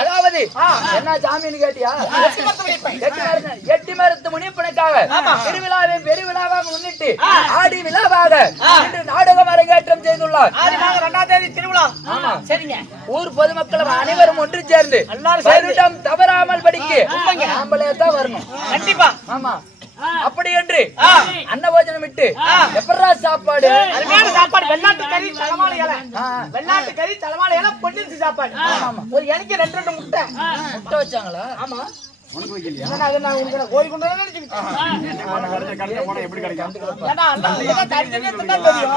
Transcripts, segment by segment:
அதாவது என்ன ஜாமீன் கேட்டியா? எட்டி மருத்து முனிப்பனுக்காக திருவிழாவை பெருவிழாவாக முன்னிட்டு ஆடி விழாவாக இன்று நாடகம் அரங்கேற்றம் செய்துள்ளார். 2ஆம் தேதி திருவிழா. சரிங்க. ஊர் பொதுமக்கள் அனைவரும் ஒன்று சேர்ந்து வருடம் தவறாமல் படிக்க நாமளே தான் வரணும். கண்டிப்பா. ஆமா. அப்படி என்று அன்னபோஜனம் விட்டு எப்படா சாப்பாடு? அருமையான சாப்பாடு. வெள்ளாட்டு கறி தலவாழை இலை. வெள்ளாட்டு கறி தலவாழை இலை பொன்னிரிசி சாப்பாடு. ஒரு இலைக்கு 2 முட்டை வச்சாங்களா? ஆமா. உனக்கு வைக்கலையா? நான் உங்களுக்கு கோழி கொண்டு வந்து நினைச்சிட்டேன். எப்படி கிடைக்கும்? ஏன்னா அந்த தனித்தனியா தின்னா தெரியும்.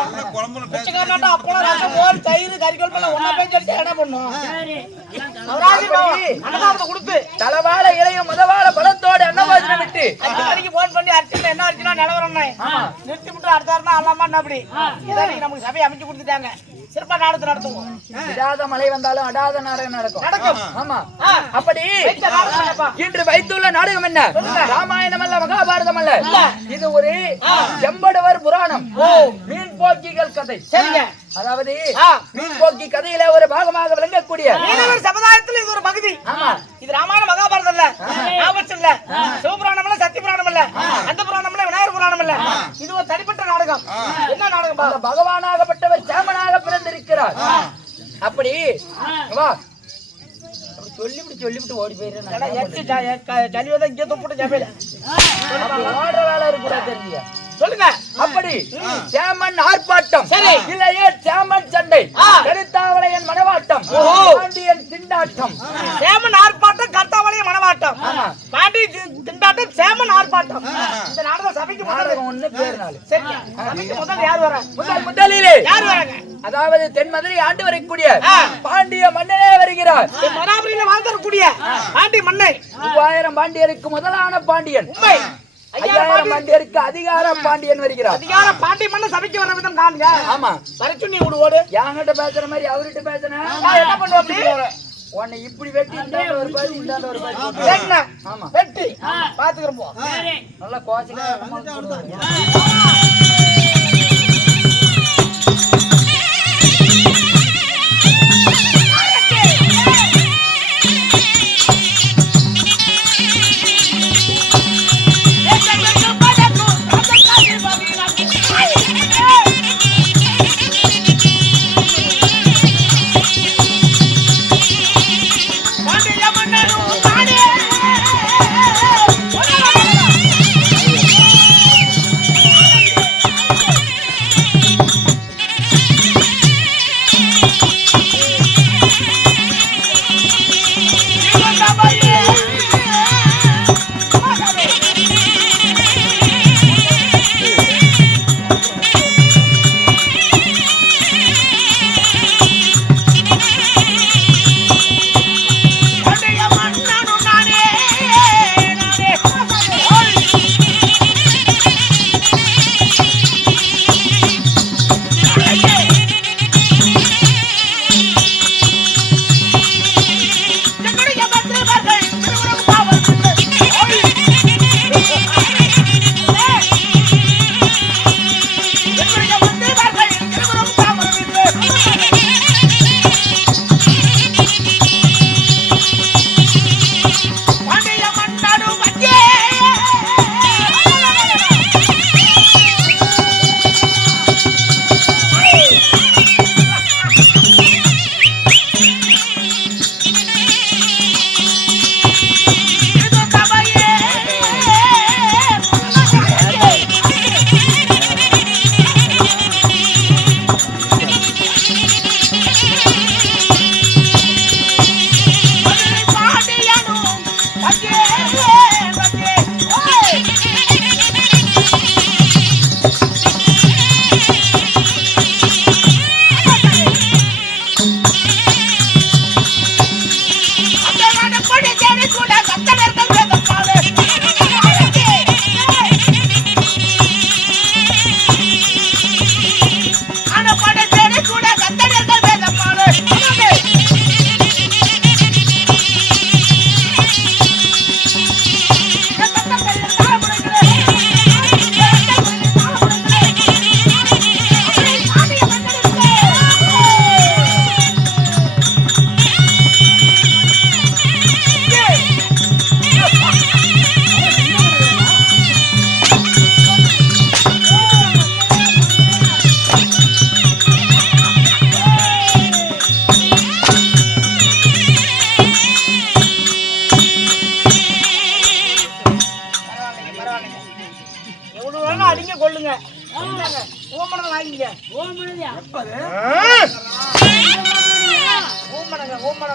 குச்சக்காரனாட்ட அப்பளம் ரசம் மோர் தயிர் கறி குழம்பு எல்லாம் ஒண்ணா பேசி அடிச்சு என்ன பண்ணும்? அன்னதானத்தை கொடுத்து தலவாழை இலையும் முதவாழ பழத்தோடு அன்னபோஜனம் விட்டு 5 மணிக்கு போன் பண்ணி அடிச்சுனா என்ன அடிச்சுனா நிலவரம் நிறுத்தி விட்டு அடுத்தாருன்னா அல்லாமா அப்படி இதான் நமக்கு சபை அமைச்சு கொடுத்துட்டாங்க. சிறப்பா நாடகம் நடத்துவோம். விடாத மழை வந்தாலும் அடாத நாடகம் நடக்கும். ஆமா. அப்படி இன்று வைத்துள்ள நாடகம் என்ன? ராமாயணம் அல்ல, மகாபாரதம் அல்ல. இது ஒரு செம்படவர் புராணம். மீன் போக்கிகள் கதை. சரிங்க. அதாவது மீன் போக்கி கதையில ஒரு பாகமாக விளங்கக்கூடிய மீனவர் சமுதாயத்தில் இது ஒரு பகுதி. ஆமா. இது ராமாயண மகாபாரதம் இல்ல, ராவணன் இல்ல, சிவபுராணம் இல்ல, சத்திய புராணம் இல்ல, அந்த புராணம் இல்ல, விநாயகர் புராணம் இல்ல. இது ஒரு தனிப்பட்ட நாடகம். என்ன நாடகம்? பகவானாகப்பட்டவர் சேமனாக பிறந்திருக்கிறார். அப்படி வா சொல்லிவிட்டு ஓடி போயிடுறேன். இங்க தொப்பிட்டு ஜபையில ஓடுற வேலை இருக்கக்கூடாது தெரியுங்க. சொல்லுங்க. அப்படி சேமன் ஆர்ப்பாட்டம், இல்லையே சேமன் சண்டை, கருத்தாவளையன் மனவாட்டம், பாண்டியன் திண்டாட்டம். சேமன் ஆர்ப்பாட்டம், கருத்தாவளையன் மனவாட்டம், பாண்டிய திண்டாட்டம், சேமன் ஆர்ப்பாட்டம். இந்த நாடகம் சபைக்கு நாடகம் ஒண்ணு பேர் நாள். சரி. சபைக்கு முதல்ல யார் வர? முதலிலே யார் வராங்க? அதாவது தென் மதுரை ஆண்டு வரக்கூடிய பாண்டிய மன்னனே வருகிறார். மராபுரியில வாழ்ந்தக்கூடிய பாண்டிய மன்னன். 3000 பாண்டியருக்கு முதலான பாண்டியன், 5000 பாண்டியருக்கு அதிகார பாண்டியன் வருகிறார். அதிகார பாண்டிய மன்னன் சபைக்கு வர விதம் காண்க. ஆமா. பரச்சுண்ணி ஓடு. யாங்கிட்ட பேசுற மாதிரி அவர்கிட்ட பேசுறேன். என்ன பண்ணுவோம்? உன்னை இப்படி வெட்டி இந்தாண்ட ஒரு பாதி இந்தாண்ட ஒரு பாதி. ஆமா. வெட்டி பாத்துக்கிறோம். நல்லா கோச்சிக்க.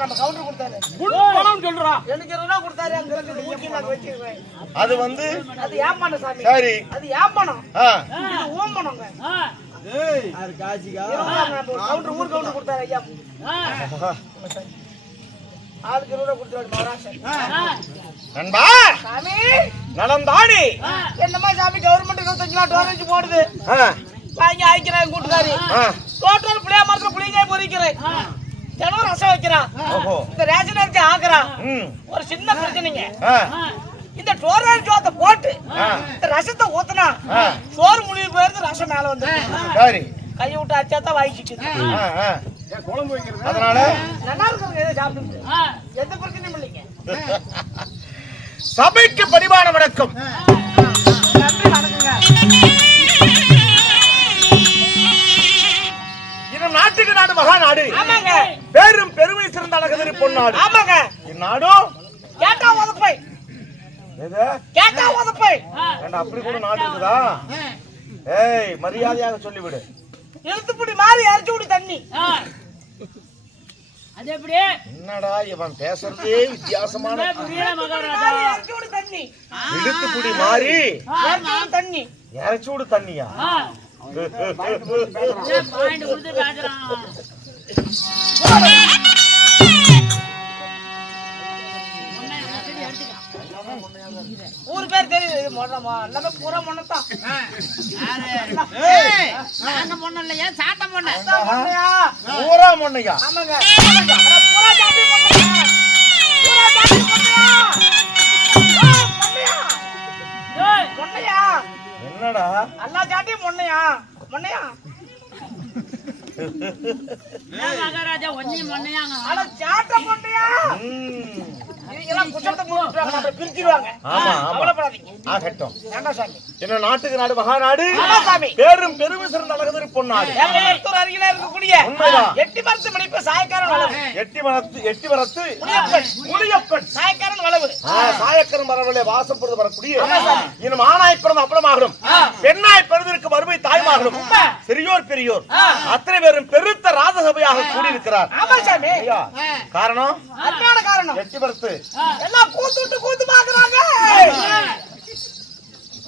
நம்ம கவுண்டர் கொடுத்தாரு. பணம் சொல்றா. எனக்கு 20 ரூபா கொடுத்தாரு. அங்க இருந்து ஊட்டி நான் வச்சிருக்கேன். அது வந்து அது ஏன் பணம் சாமி? சரி. அது ஏன் பணம்? இது ஓம் பணம்ங்க. ஏய் அது காசிகா. கவுண்டர் ஊர் கவுண்டர் கொடுத்தாரு ஐயா. ஆளுக்கு 20 ரூபா கொடுத்தாரு மகாராஜன். நண்பா சாமி நடந்தாடி என்னமா சாமி கவர்மெண்ட் 25 ரூபா டோரேஜ் போடுது. வாங்கி ஆயிக்கிறாங்க கூட்டுக்காரி. டோட்டல் புளியா மரத்துல புளிங்காய் பொறிக்கிறேன். தினம் ரசம் வைக்கிறான். இந்த ரேஷன் அரிசி ஆக்குறான். ஒரு சின்ன பிரச்சனைங்க. இந்த டோரேஜ் ஜோத்தை போட்டு இந்த ரசத்தை ஊத்துனா சோறு முழுகி போயிருந்து ரசம் மேல வந்து சரி கையை விட்டு அச்சாத்தான் வாங்கிக்கிட்டு குழம்பு வைக்கிறது. அதனால நல்லா இருக்குங்க. எதை சாப்பிட்டு எந்த பிரச்சனையும் இல்லைங்க. சபைக்கு பணிவான வணக்கம். நன்றி வணக்கங்க. இது நாட்டுக்கு நாடு மகா நாடு. ஆமாங்க. பேரும் பெருமை சிறந்த அழகதிரி பொன்னாடு. ஆமாங்க. இந்நாடும் கேட்டா உதப்பை எது கேட்டா உதப்பை ஏண்டா அப்படி கூட நாடு இருக்குதா? ஏய் மரியாதையாக சொல்லிவிடு. இழுத்துப்புடி மாதிரி அரைச்சு விடு தண்ணி. அது எப்படி? என்னடா இவன் பேசுறதே வித்தியாசமான புரியல மகாராஜா. மாதிரி அரைச்சு விடு தண்ணி. இழுத்துப்புடி மாறி அரைச்சு விடு தண்ணி. இறைச்சு விடு தண்ணியா? பாயிண்ட் கொடுத்து பேசுறான். ஊர் பேர் தெரியுது. இது மொன்னமா எல்லாமே பூரா மொன்னதான். சாண்ட பொண்ணு இல்லையா? சாட்ட பொண்ணு. மொன்னையா? பூரா மொண்ணையா? ஆமாங்க. ஆமாங்க. அட பூரா ஜாதி மொன்னையா? பூரா ஜாதி மொன்னையா? மொன்னையா? ஏய், மொன்னையா? என்னடா எல்லா ஜாதியும் மொன்னையா? மொன்னையா? ஏன் மகாராஜா ஒன்னையும் மண்ணையாங்க? அட சாட்ட மொன்னையா? இவங்கெல்லாம் குற்றத்தை மூடிடுவாங்க. நம்மள பிரிச்சிடுவாங்க. ஆமா ஆமா கவலைப்படாதீங்க. ஆகட்டும். வேண்டாம் சாமி. என்ன நாட்டுக்கு நாடு மகா நாடு. ஆமா சாமி. பேரும் பெருமை சிறந்த அழகதிரி பொன்னாடு. ஏகமருத்தூர் அருகில இருக்கக்கூடிய உண்மைதான். எட்டி மரத்து மணிப்பு சாயக்காரன் வளவு. எட்டி வரத்து முனியப்பன். முனியப்பன் சாயக்காரன் வளவு. சாயக்கரம் வரவில்லை வாசம் பொழுது வரக்கூடிய ஆமா சாமி. இன்னும் ஆணாய் பிறந்த அப்புறமாகணும் பெண்ணாய் பிறந்திருக்கு மறுமை தாய்மாகணும் சிறியோர் பெரியோர் அத்தனை பேரும் பெருத்த ராஜசபையாக கூடியிருக்கிறார். ஆமா சாமி. ஐயா, காரணம் அருமையான காரணம். எட்டி வரத்து எல்லாம் கூத்து கூத்து பாக்குறாங்க.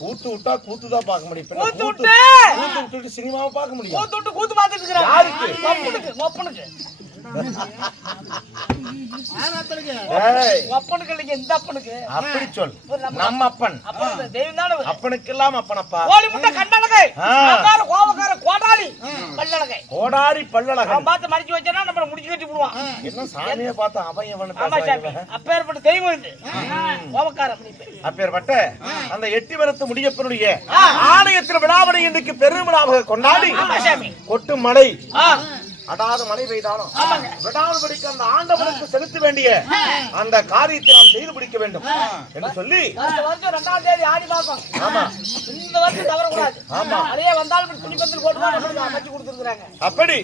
கூத்து விட்டா கூத்துதான் பார்க்க முடியும். பின்ன கூத்து கூத்து விட்டு கூத்து விட்டுட்டு சினிமாவை பார்க்க முடியும். கூத்து கூத்து பாத்துட்டு இருக்காங்க. யாருக்கு? ஒப்பனுக்கு ஒப்பனுக்கு ஏய், ஒப்பனுக்கு இல்லைங்க இந்த அப்பனுக்கு. அப்படி சொல். நம்ம அப்பன் அப்பனுக்கு தெய்வம் தானே. அப்பனுக்கெல்லாம் அப்பனப்பா. கோழி முட்டை கண்ணழகை. அதால கோவக்கார கோடாலி பல்லழகை. கோடாரி பல்லழகன். அவன் பார்த்து மடிச்சு வச்சனா நம்மள முடிச்சு கட்டி விடுவான். என்ன சாமியை பார்த்து அவன் எவனு ஆமா சாமி. பேசுறாங்க? அப்பேற்பட்ட தெய்வம் இது. கோவக்கார மணிப்பு. அப்பேற்பட்ட அந்த எட்டி வரத்து முடியப்பனுடைய ஆலயத்தில் விழாவடை இன்றைக்கு பெரும் விழாவாக கொண்டாடி கொட்டு மழை அடாத மழை பெய்தாலும் விடாமல் பிடிக்க அந்த ஆண்டவனுக்கு செலுத்த வேண்டிய அந்த காரியத்தை நாம் செய்து பிடிக்க வேண்டும் என்று சொல்லி இந்த வருஷம் 2ஆம் தேதி ஆடி மாசம். ஆமா இந்த வருஷம் தவறக்கூடாது. ஆமா. அதே வந்தாலும் துணிப்பந்தல் போட்டு அமைச்சு கொடுத்துருக்காங்க. அப்படி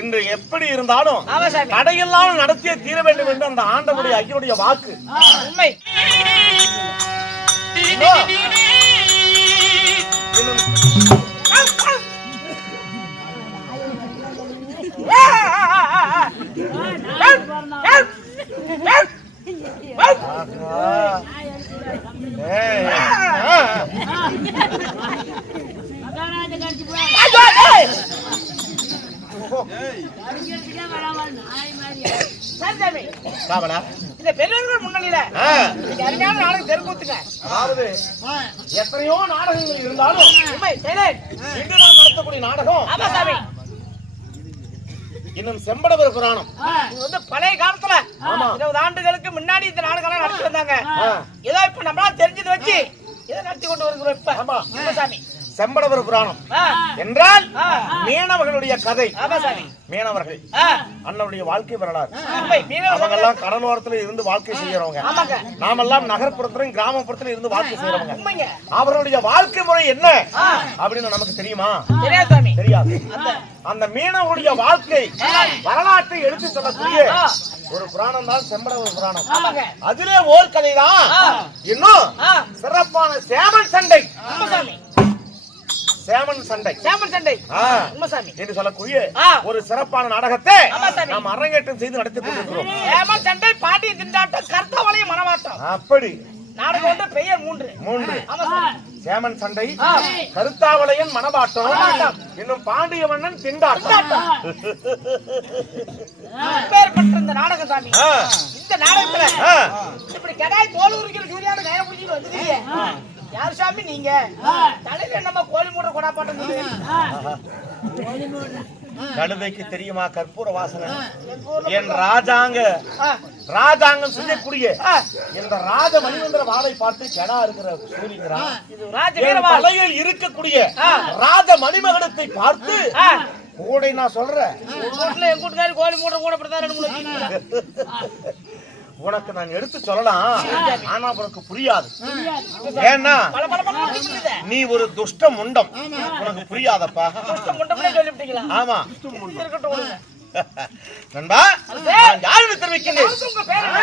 இன்று எப்படி இருந்தாலும் ஆமா சாமி. தடையில்லாமல் நடத்திய தீர வேண்டும் என்று அந்த ஆண்டவனுடைய ஐயனுடைய வாக்கு உண்மை. மகாராஜா கடிச்சு போய் சரி சாமி. காவலா இந்த பெரியவர்கள் முன்னிலையில அருமையான நாடகம் தெருக்கூத்துங்க. அதாவது எத்தனையோ நாடகங்கள் இருந்தாலும் உண்மை. சைலண்ட். இன்று நாம் நடத்தக்கூடிய நாடகம் ஆமா சாமி. இன்னும் செம்படவர் புராணம். இது வந்து பழைய காலத்துல 20 ஆண்டுகளுக்கு முன்னாடி இந்த நாடகம் நடத்தி வந்தாங்க. ஏதோ இப்ப நம்மளால தெரிஞ்சதை வச்சு இதை நடத்தி கொண்டு வருகிறோம் இப்ப. ஆமா. ஆமா சாமி. செம்படவர் புராணம் என்றால் மீனவர்களுடைய கதை. ஆமா சாமி. மீனவர்கள் அண்ணனுடைய வாழ்க்கை வரலாறு. உண்மை. அவங்க எல்லாம் கடலோரத்துல இருந்து வாழ்க்கை செய்யறவங்க. ஆமாங்க. நாமெல்லாம் நகர்ப்புறத்திலும் கிராமப்புறத்திலும் இருந்து வாழ்க்கை செய்யறவங்க. உண்மைங்க. அவர்களுடைய வாழ்க்கை முறை என்ன அப்படின்னு நமக்கு தெரியுமா? தெரியாது சாமி. தெரியாது. அந்த மீனவருடைய வாழ்க்கை வரலாற்றை எடுத்து சொல்லக்கூடிய ஒரு புராணம் தான் செம்படவர் புராணம். ஆமாங்க. அதிலே ஓர் கதைதான் இன்னும் சிறப்பான சேவல் சண்டை. ஆமா சாமி. சேமன் சண்டை சேமன் சண்டை ஆ, உண்மைசாமி என்று சொல்லக்கூடிய ஆ. ஒரு சிறப்பான நாடகத்தை ஆமா சாமி. நாம் அரங்கேற்றம் செய்து நடத்தி கொண்டிருக்கிறோம். சேமன் சண்டை பாட்டி திண்டாட்டம் கர்த்தவளையும் மனமாட்டம் அப்படி நாடகம் வந்து பெயர் 3 3 ஆமா சாமி. சேமன் சண்டை, கருத்தாவளையன் மனபாட்டம், இன்னும் பாண்டிய மன்னன் திண்டாட்டம். பேர்பட்ட இந்த நாடகம் சாமி. ஆ. இந்த நாடகத்துல ஆ. இப்படி கடாய் தோல் உரிக்கிற ஜூரியாட கைய பிடிச்சிட்டு வந்துட்டீங்க. யார் சாமி நீங்க? தலையில நம்ம கோழி மூட்டை கொடா பாட்டு கழுதைக்கு தெரியுமா கற்பூர வாசனை? என் ராஜாங்கம் செய்யக்கூடிய இந்த ராஜ மணிமந்திர வாளை பார்த்து கெடா இருக்கிற சூரியங்கிறான். இது ராஜ என் வீரவாள். தலையில் இருக்கக்கூடிய ராஜ மணிமகனத்தை பார்த்து கூடை நான் சொல்றேன். வீட்டுல என் கூட்டுக்காரி கோழி மூட்டை கூட படுத்தாரு. உனக்கு நான் எடுத்து சொல்லலாம், ஆனா உனக்கு புரியாது. ஏன்னா நீ ஒரு துஷ்ட முண்டம், உனக்கு புரியாதப்பா. சொல்லிவிட்டீங்களா? ஆமா இருக்கட்டும் விடுங்க. நண்பா, நான் யாருன்னு தெரிவிக்கிறேன். உங்க பேர் என்ன?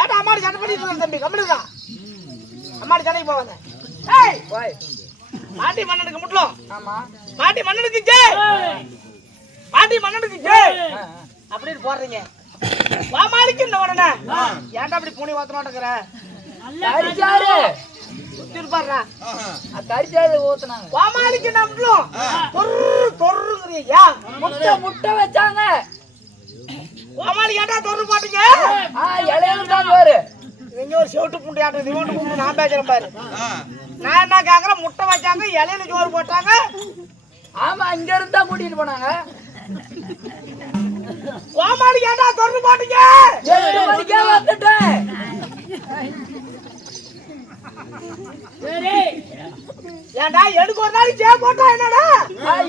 ஏடா அம்மாடி சண்டை பண்ணிட்டு இருக்க தம்பி கம்மிடுடா. அம்மாடி சண்டைக்கு போவாங்க. ஏய் போய். பாட்டி மன்னனுக்கு முட்டும். ஆமா. பாட்டி மன்னனுக்கு ஜெய். பாட்டி மன்னனுக்கு ஜெய். அப்படின்னு போடுறீங்க. வாமாலிக்கு இந்த உடனே ஏன்டா அப்படி பூனி வாத்தமாட்டங்கற? கரிச்சாரு. திருப்பாறா. கரிச்சாரு ஊத்துனாங்க. வாமாலிக்கு நம்மளும் தொர்ருங்கறியா? முட்டை வச்சாங்க. வாமாலி ஏன்டா தொர்ரு போட்டீங்க? இலையில தான் பாரு. இங்க ஒரு செவுட்டு புண்டையாட்ட நிவோண்டு கூப்பிட்டு நான் பேசுறேன் பாரு. நான் என்ன கேக்குறேன், முட்டை வச்சாங்க இலையில சோறு போட்டாங்க. ஆமா, இங்க இருந்தா கூட்டிட்டு போனாங்க. வாமாலி ஏன்டா தொர்ரு போட்டீங்க? 8 மணிக்கே வந்துட்டேன். ஏன்டா எனக்கு ஒரு நாளைக்கு ஜே போட்டா என்னடா?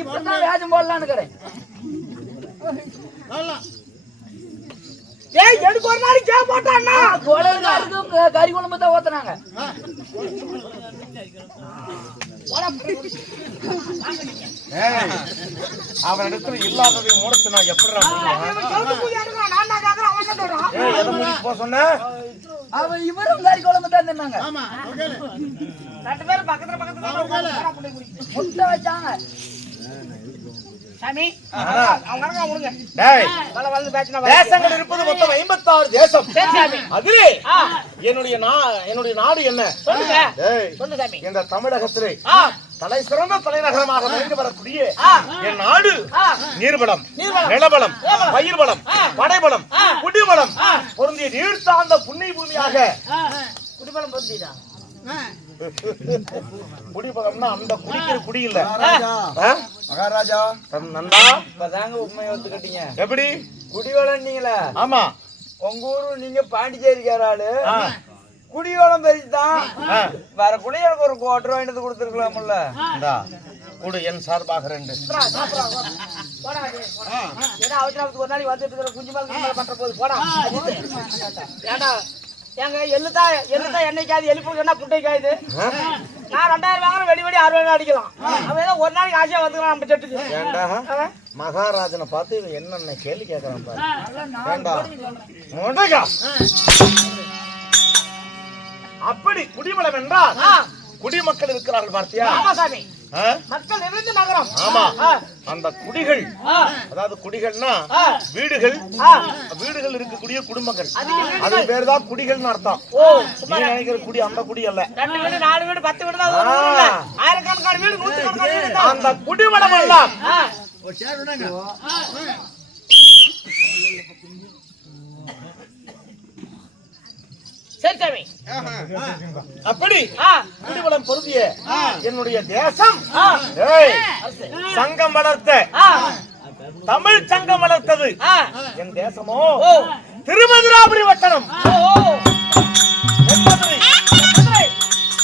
இப்பதான் வேஜம் போடலான்னு இருக்கிறேன். ஏய் எனக்கு ஒரு நாளைக்கு ஜே போட்டான்னா குழந்தைக்கு கறி குழம்பு தான் ஊத்துனாங்க. அவன் இடத்துல இல்லாததை மூடச்சு நான் எப்படி சொன்ன? அவன் இவரும் கறி குழம்பு தான் தின்னாங்க. ரெண்டு பேரும் பக்கத்துல முட்டை வச்சாங்க. சாமி ஆனா, அவங்க கணக்கா விடுங்க. டேய், வள வளர்ந்து பேசினா தேசங்கள் இருப்பது மொத்தம் 56 தேசம். சரி சாமி. அதிலே என்னுடைய நாடு என்ன? சொல்லுங்க. டேய், சொல்லு சாமி. இந்த தமிழகத்திலே ஆ தலை சிறந்த தலைநகரமாக விளங்கி வரக்கூடிய ஆ. என் நாடு ஆ. நீர்வளம், நீர்வளம், நிலவளம், நிலவளம், பயிர்வளம், படைபலம், குடிவளம் பொருந்திய நீர் சார்ந்த புண்ணிய பூமியாக. குடிபலம் பொருந்திதா? குடிபலம்னா அந்த குடிக்கிற குடி இல்ல. மகாராஜா நந்தா, இப்பதாங்க உண்மையை ஒத்துக்கிட்டீங்க. எப்படி? குடிவளம்னீங்களா? ஆமா. உங்க ஊரு நீங்க பாண்டிச்சேரிக்காராளு. ஆ. குடிவளம் பெருசுதான். ஆ. வர குடிகளுக்கு ஒரு கோட்டை வாங்கிட்டு கொடுத்துருக்கலாம்ல. இந்தா, குடு என் சார்பாக 2. போடா டேய், போடா. ஏடா அவசரத்துக்கு ஒரு நாளைக்கு வந்துட்டு இருக்கிற குஞ்சு மேல பண்ற போது போடா. ஏடா ஏங்க எள்ளுதா என்னைக்காது எலிப்புன்னா புட்டைக்காயுது. நான் 2000 வாங்குறேன், வெடி 6 அடிக்கலாம். அவன் ஏதோ ஒரு நாளைக்கு ஆசையா வந்துக்கலாம் நம்ம செட்டுக்கு. ஏண்டா மகாராஜனை பார்த்து இவன் என்னென்ன கேள்வி கேட்கறான் பாரு. ஏண்டா முடங்கா. அப்படி குடிவளம் என்றால் குடிமக்கள் இருக்கிறார்கள் பார்த்தியா? ஆமா சாமி. ஆ? மக்கள் நிறைந்த நகரம். ஆமா. ஆ. அந்த குடிகள், ஆ. அதாவது குடிகள்னா ஆ. வீடுகள், ஆ. வீடுகள் இருக்கக்கூடிய குடும்பங்கள். அதிக வீடுகள். அது பேர் தான் குடிகள்னு அர்த்தம். ஓ நீ நினைக்கிற குடி அந்த குடி அல்ல. 2 வீடு 4 வீடு 10 வீடு தான் ஒரு ஊர்ல இல்ல. ஆயிரக்கணக்கான வீடு நூற்றுக்கணக்கான வீடு தான். அந்த குடிவளம் எல்லாம் ஆ. சரி சாமி. அப்படி ஆ. குடிவளம் பொருந்திய என்னுடைய தேசம். ஆ. ஏய், சங்கம் வளர்த்த ஆ. தமிழ் சங்கம் வளர்த்தது ஆ. என் தேசமோ ஓ. திருமதுராபுரி வட்டணம். ஓ ஓ. தென்மதுரை, மதுரை.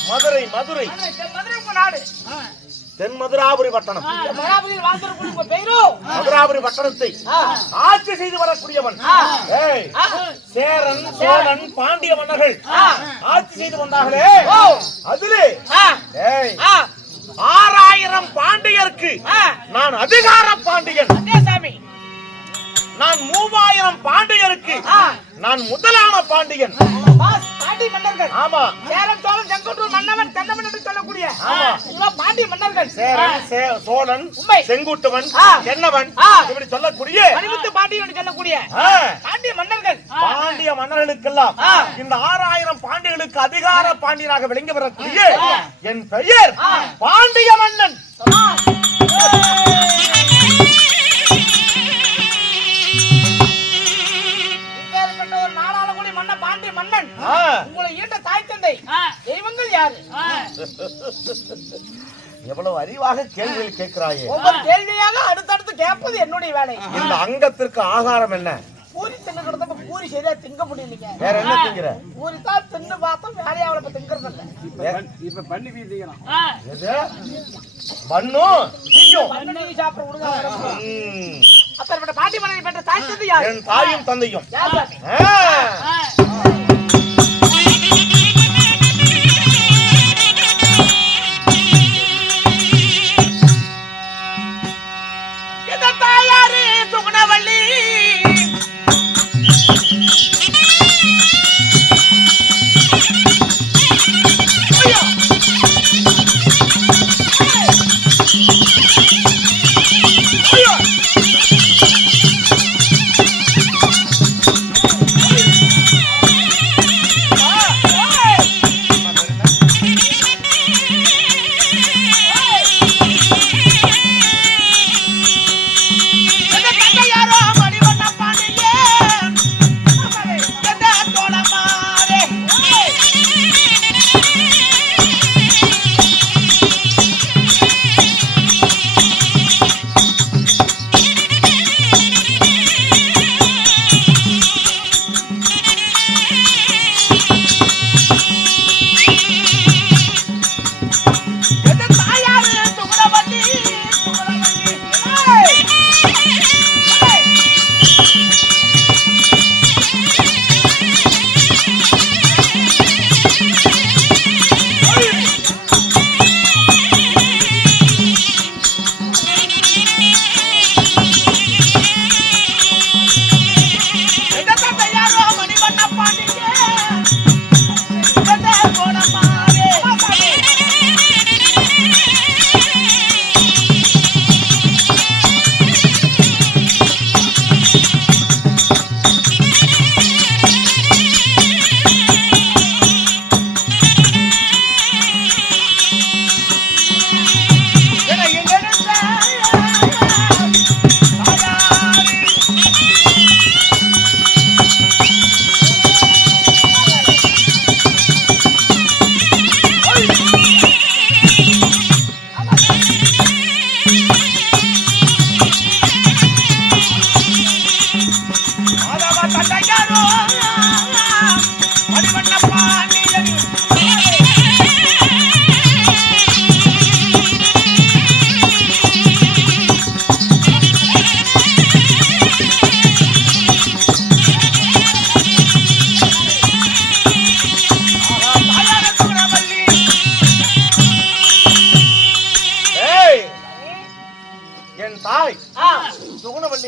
மதுரை, மதுரை, மதுரை உங்க நாடு. தென் மதுராபுரி பட்டணம். மராபதியில் வாழ்ந்திருக்கும் உங்க பெயரோ? மதுராபுரி பட்டணத்தை ஆ. ஆட்சி செய்து வரக்கூடியவன். ஆ. ஏய், ஆ. சேரன், சோழன், பாண்டிய மன்னர்கள் ஆ. ஆட்சி செய்து வந்தார்களே. ஓ. அதிலே ஆ. ஏய், ஆ. 6000 பாண்டியருக்கு ஆ. நான் அதிகார பாண்டியன். அதே சாமி. நான் 3000 பாண்டியருக்கு ஆ. நான் முதலான பாண்டியன். பாஸ் பாண்டி மன்னர்கள். ஆமா. சேரன் சோழன் செங்குட்டுவன் மன்னவன் தென்னவன் என்று சொல்லக்கூடிய ஆமா. இவன் பாண்டி மன்னர்கள். சேரன், சோழன், உண்மை. செங்குட்டுவன், ஆ. தென்னவன், ஆ. இப்படி சொல்லக்கூடிய மணிமுத்து பாண்டி என்று சொல்லக்கூடிய ஆ, பாண்டிய மன்னர்கள். பாண்டிய மன்னர்களுக்கெல்லாம் ஆ. இந்த 6000 பாண்டியர்களுக்கு அதிகார பாண்டியனாக விளங்கி வரக்கூடிய என் பெயர் பாண்டிய மன்னன். இப்பேற்பட்ட ஒரு நாடாள கூடிய மன்னன் பாண்டிய மன்னன். ஆ. உங்களை ஈட்ட தாய் தந்தை தெய்வங்கள் யாரு? எவ்வளவு அறிவாக கேள்விகள் கேட்கிறாயே. ஒவ்வொரு கேள்வியாக அடுத்தடுத்து கேட்பது என்னுடைய வேலை. இந்த அங்கத்திற்கு ஆகாரம் என்ன? பூரி தின்னுக்கிறத பூரி சரியா திங்க முடியலைங்க. வேற என்ன திங்கிற? பூரி தான் தின்னு பார்த்தோம், வேலையை அவளை திங்கிறது இல்ல. இப்ப பண்ணி வீசிக்கலாம். எது? பண்ணு நீயும். பண்ணி சாப்பிட விடுங்க. ம். அப்பேற்பட்ட பாண்டி மன்னனை பெற்ற தாய் தந்தை யாரு? என் தாயும் தந்தையும். யார் சாமி? ஆ. இந்த தாயாரு சுகுணவள்ளி. ஐயோ. ஐயோ.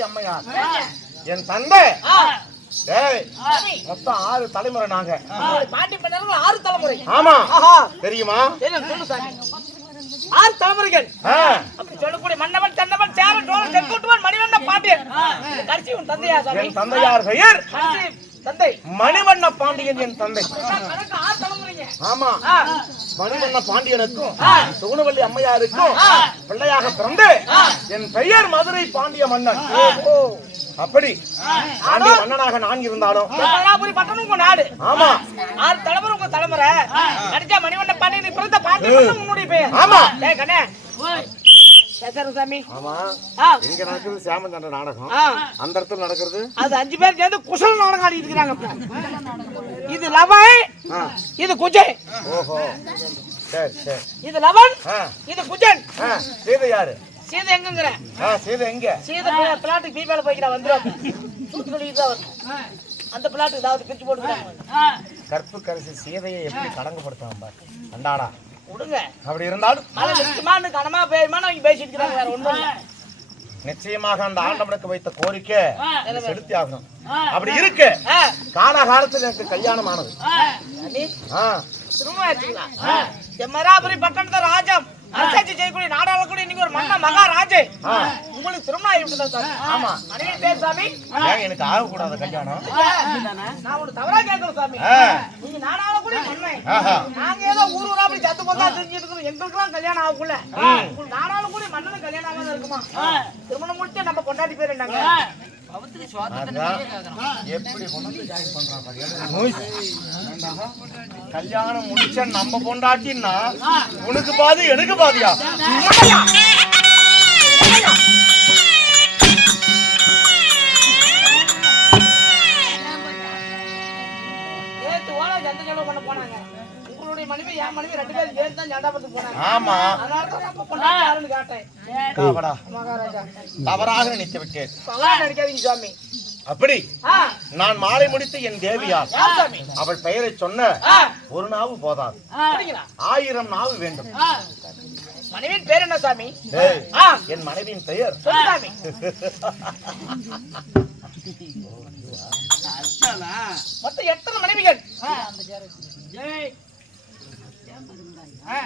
அம்மையார் என் தந்தை டேய் மொத்தம் 6 தலைமுறை நாங்க பாட்டி பண்ணாலும் 6 தலைமுறை. ஆமா ஆஹா தெரியுமா தெரியும் சொல்லு சாமி. 6 தலைமுறைகள். அப்படி சொல்லக்கூடிய மன்னவன் தென்னவன் சேரன் சோழன் செங்குட்டுவன் மணிவண்ண பாண்டியன். கடைசி உன் தந்தையா சாமி? என் தந்தையார் பெயர் கடைசி தந்தை மணிவண்ண பாண்டியன். என் தந்தை கணக்கு 6 தலைமுறைங்க. ஆமா மணிவண்ண பாண்டியனுக்கும் சுகுணவல்லி அம்மையாருக்கும் பிள்ளையாக பிறந்து என் பெயர் மதுரை பாண்டிய மன்னன். அப்படி பாண்டிய மன்னனாக நான் இருந்தாலும் மதுராபுரி பட்டணம் உங்க நாடு. ஆமா 6 தலைமுறை உங்க தலைமுறை. கடைசியா மணிவண்ண பாண்டியன் பிறந்த பாண்டியன் உன்னுடைய பெயர். ஆமா டேய் கண்ணே சேசரு சாமி. ஆமா ஆ இங்க நடக்குது சேமந்தண்ட நாடகம். ஆ அந்த இடத்துல நடக்கிறது அது 5 பேர் சேர்ந்து குசல் நாடகம் ஆடிட்டு இருக்காங்க. இது லவன், இது குஜன். ஓஹோ சரி சரி இது லவன், ஆ இது குஜன். சீதை யாரு? சீதை எங்கங்கற? சீதை எங்க? சீதை பிளாட்டுக்கு பீபால போய்க்கிறா வந்துரும். சூத்து சொல்லிட்டு தான் வரும். அந்த பிளாட்டுக்கு ஏதாவது பிரிச்சு போட்டுறாங்க. கற்பு கரசி சீதையை எப்படி கடங்கப்படுத்தாம பாரு அண்டாடா விடுங்க. அப்படி இருந்தாலும் மழை நிச்சயமானு கனமா பேருமானு அவங்க பேசிட்டு இருக்காங்க. வேற ஒண்ணும் இல்ல. நிச்சயமாக அந்த ஆண்டவனுக்கு வைத்த கோரிக்கை செலுத்தி ஆகணும். அப்படி இருக்கு காலகாலத்தில் எனக்கு கல்யாணம் ஆனது. திரும்ப ஆச்சுங்களா? மராபுரி பட்டணத்தை ராஜம் அரசாட்சி செய்யக்கூடிய நாடாளக்கூடிய நீங்க ஒரு மன்ன மகாராஜே. உங்களுக்கு திருமணம் ஆகிவிட்டதா சாமி? ஆமா. மனைவி பேர் சாமி? ஏன் எனக்கு ஆகக்கூடாது கல்யாணம்? நான் ஒண்ணு தவறா கேட்கணும் சாமி. நீங்க நாடாளக்கூடிய மன்னன். நாங்க ஏதோ ஊரா அப்படி சத்து கொண்டா தெரிஞ்சிட்டு இருக்கோம். எங்களுக்கெல்லாம் கல்யாணம் ஆகக்குள்ள உங்களுக்கு நாடாளக்கூடிய மன்னனும் கல்யாணம் ஆகாத இருக்குமா? திருமணம் முடிச்சு நம்ம கொண்டாடி பேர் என்னங்க? எப்படி கொண்டு ஜாயின் பண்றான் பாரு. கல்யாணம் முடிச்ச நம்ம பொண்டாட்டின்னா உனக்கு பாதி எனக்கு பாதியா? நேத்து ஓட சந்தை செலவு பண்ண போனாங்க. உங்களுடைய மனைவி என் மனைவி 2 பேரும் சேர்ந்து தான் சண்டை பார்த்து போனாங்க. ஆமா அதனால தான் நம்ம பொண்டாட்டி யாருன்னு கேட்டேன். காவடா மகாராஜா தவறாக நினைத்து விட்டேன். தவறா நினைக்காதீங்க சாமி. அப்படி நான் மாலை முடித்து என் தேவியார் யார் சாமி? அவள் பெயரை சொன்ன ஒரு நாவு போதாது, அப்படிங்களா? 1000 நாவு வேண்டும். மனைவியின் பேர் என்ன சாமி? டேய், என் மனைவியின் பெயர் சொல்லு சாமி. மொத்தம் எத்தனை மனைவிகள்?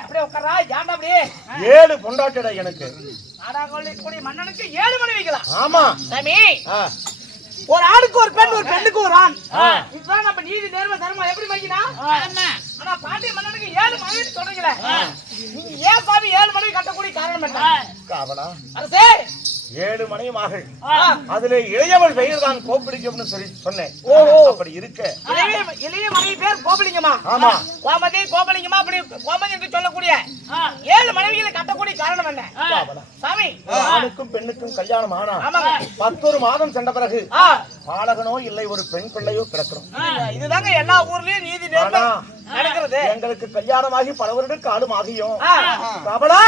அப்படியே உட்காரா ஏன்டா அப்படியே? 7 பொண்டாட்டிடா எனக்கு. நாடாளுடைய மன்னனுக்கு 7 மனைவிகளா? ஆமா சாமி, ஒரு ஆணுக்கு ஒரு பெண், ஒரு பெண்ணுக்கு ஒரு ஆண். இதுதான் நம்ம நீதி நேர்மை தர்மம் எப்படி மதிக்கணும்? ஆனா பாண்டிய மன்னனுக்கு 7 மனைவி சொல்றீங்களே, நீங்க ஏன் சாமி 7 மனைவி கட்டக்கூடிய காரணம் என்ன? காவடா அரசே 7 மனைவி மகள், அதுல இளையவள் பெயர் தான் கோப்பிடிக்கும்னு சொல்லி சொன்னேன். அப்படி இருக்க இளைய மனைவி பேர் கோபலிங்கமா? ஆமா கோமதி கோபலிங்கமா? அப்படி கோமதி என்று சொல்லக்கூடிய 7 மனைவிகளை கட்டக்கூடிய காரணம் என்ன சாமி? ஆணுக்கும் பெண்ணுக்கும் கல்யாணம் ஆனா ஆமாங்க 11 மாதம் சென்ற பிறகு பாலகனோ இல்லை ஒரு பெண் பிள்ளையோ பிறக்கிறோம். இதுதாங்க எல்லா ஊர்லயும் நீதி நேர்மை நடக்கிறது. எங்களுக்கு கல்யாணமாகி பல வருடம் காலம் ஆகியும் கவலா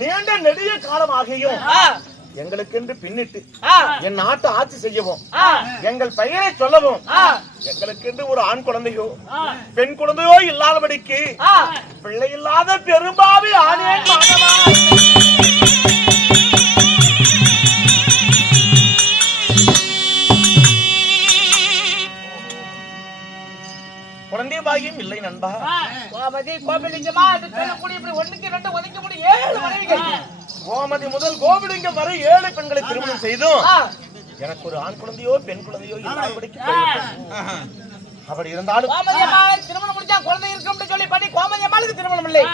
நீண்ட நெடிய காலம் ஆகியும் எங்களுக்கென்று பின்னிட்டு என் நாட்டை ஆட்சி செய்யவும் எங்கள் பெயரை சொல்லவும் எங்களுக்கென்று ஒரு ஆண் குழந்தையோ பெண் குழந்தையோ இல்லாதபடிக்கு பிள்ளை இல்லாத பெரும்பாவி ஆணே மாணவா. குழந்தை பாகியம் இல்லை நண்பா. கோமதி கோபிலிங்கமா என்று சொல்லக்கூடிய இப்படி ஒண்ணுக்கு ரெண்டு ஒதுக்கி முடி 7 மனைவிகள். கோமதி முதல் கோபிலிங்கம் வரை 7 பெண்களை திருமணம் செய்தும் எனக்கு ஒரு ஆண் குழந்தையோ பெண் குழந்தையோ இல்லாதபடிக்கு அப்படி இருந்தாலும் கோமதி அம்மாவை திருமணம் முடிச்சா குழந்தை இருக்கும்னு சொல்லி பண்ணி கோமதி அம்மாளுக்கு திருமணம் இல்லை.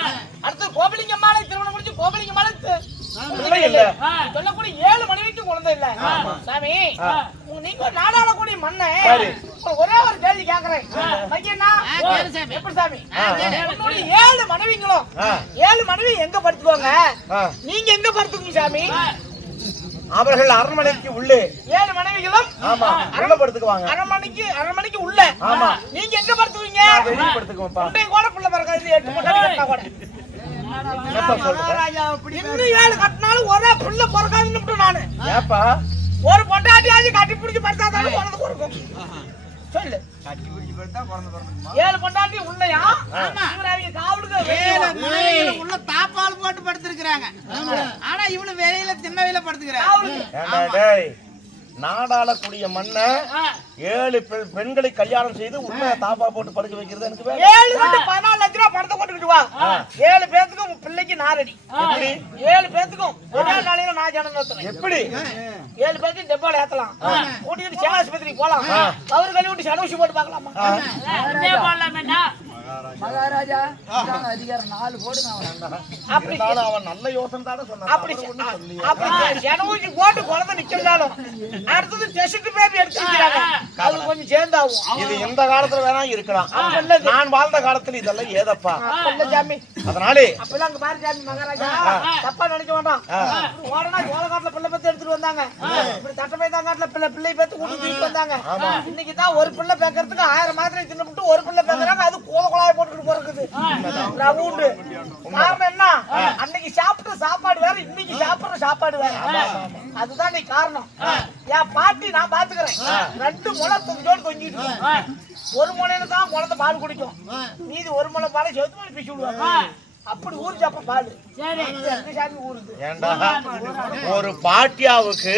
அடுத்து கோபிலிங்க அம்மாவை திருமணம் முடிச்சு கோபிலிங்க அம்மாளுக்கு பிள்ளை இல்ல. சொல்லக்கூடிய 7 மனைவிக்கு குழந்தை இல்ல. சாமி நீங்க நாடாளக்கூடிய மண்ணை ஒரே ஒரு கேள்வி கேக்குறேன். பையனா எப்படி சாமி உன்னுடைய 7 மனைவிங்களும் 7 மனைவி எங்க படுத்துக்குவாங்க? நீங்க எங்க படுத்துக்குங்க சாமி? அவர்கள் அரண்மனைக்கு உள்ளே 7 மனைவிகளும் ஆமா உள்ள படுத்துக்குவாங்க. அரண்மனைக்கு உள்ள ஆமா. நீங்க எங்க படுத்துவீங்க? வெளிய படுத்துக்குவோம்ப்பா. உண்டை கூட புள்ள பிறக்காது 8 முட்டை கட்டா கூட. இன்னும் 7 கட்டினாலும் ஒரே புள்ள பிறக்காதுன்னு நானு. ஏப்பா ஒரு பொண்டாட்டியாவது கட்டி பிடிச்சி படுத்தாதான் குழந்தை பிறக்கும். சொல்லு. 7 பொண்டாட்டி உள்ளயா? இவரு அவங்க காவலுக்கு உள்ள தாப்பால் போட்டு படுத்திருக்கிறாங்க. ஆனா இவனு வெளியில திண்ணவையில படுத்துக்கிறாங்க. ஏண்டா டேய் நாடாளக்கூடிய மண்ணை 7 பெண்களை கல்யாணம் செய்து உண்மை தாப்பா போட்டு படுக்க வைக்கிறது எனக்கு வேலை. 7 ரெண்டு 14 லட்சம் ரூபாய் பணத்தை போட்டுக்கிட்டு வா. 7 பேத்துக்கும் பிள்ளைக்கு நாரடி. எப்படி 7 பேத்துக்கும் ஒரே நாளையில நான் ஜனம் ஏத்துறேன். எப்படி 7 பேத்துக்கு டெப்பால ஏத்தலாம். கூட்டிட்டு சேல ஆஸ்பத்திரிக்கு போலாம். அவர் கழுவி விட்டு சடவுசி போட்டு பார்க்கலாமா? அப்படியே போடலாமேடா. மகாராஜா இதான அதிகாரம் 4 போடுங்க அவன். அப்படி அவன் நல்ல யோசனை தானே சொன்னான். அப்படி சடவுசி போட்டு குழந்தை நிக்கிறாலும் அடுத்தது டெஸ்ட் பேபி எடுத்துக்கிறாங்க. அது கொஞ்சம் சேர்ந்தாகும். இது எந்த காலத்துல வேணா இருக்கலாம். நான் வாழ்ந்த காலத்துல இதெல்லாம் ஏதப்பா. அப்பல்ல சாமி. அதனாலே அப்பெல்லாம் அங்க பாரு சாமி மகாராஜா தப்பா நினைக்க வேண்டாம். ஓடனா சோழகாட்டுல பிள்ளை பத்து எடுத்துட்டு வந்தாங்க. இப்படி தட்டமை தாங்காட்டுல பிள்ளை பத்து கூட்டிட்டு வந்தாங்க. இன்னைக்கு தான் ஒரு பிள்ளை பேக்கறதுக்கு 1000 மாத்திரை தின்னுட்டு ஒரு பிள்ளை பேக்கறாங்க. அது கோலகுலாய போட்டுட்டு போறது. ரவுண்டு காரணம் என்ன? அன்னைக்கு சாப்பிட்ட சாப்பாடு வேற, இன்னைக்கு சாப்பிடுற சாப்பாடு வேற. அதுதான் நீ காரணம். என் பாட்டி நான் பாத்துக்கிறேன். 2 முளை தொங்கிட்டு தொங்கிட்டு ஒரு முளையில தான் குழந்தை பால் குடிக்கும். மீதி ஒரு முளை பாலை செத்து மணி பிச்சு விடுவாங்க. அப்படி ஊறிச்சு அப்ப பால். சாமி ஊருது. ஏண்டா ஒரு பாட்டியாவுக்கு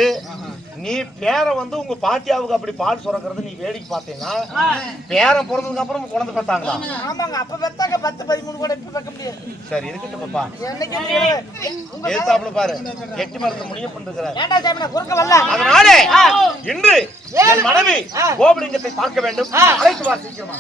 நீ பேரை வந்து உங்க பாட்டியாவுக்கு அப்படி பால் சுரக்கிறது நீ வேடிக்கை பார்த்தீங்கன்னா பேரன் பிறந்ததுக்கு அப்புறம் குழந்தை பெற்றாங்களா? ஆமாங்க அப்ப பெத்தாங்க 10 13 கூட இப்ப வைக்க முடியாது. சரி இருக்கட்டும் பாப்பா. என்னைக்கு ஏத்தாப்புல பாரு எட்டு மரத்தை முடிய பண்ணிருக்கிறார். ஏண்டா சாமி நான் குறுக்க வரல. அதனாலே இன்று என் மனைவி கோபலிங்கத்தை பார்க்க வேண்டும். அழைத்து வா சீக்கிரமா.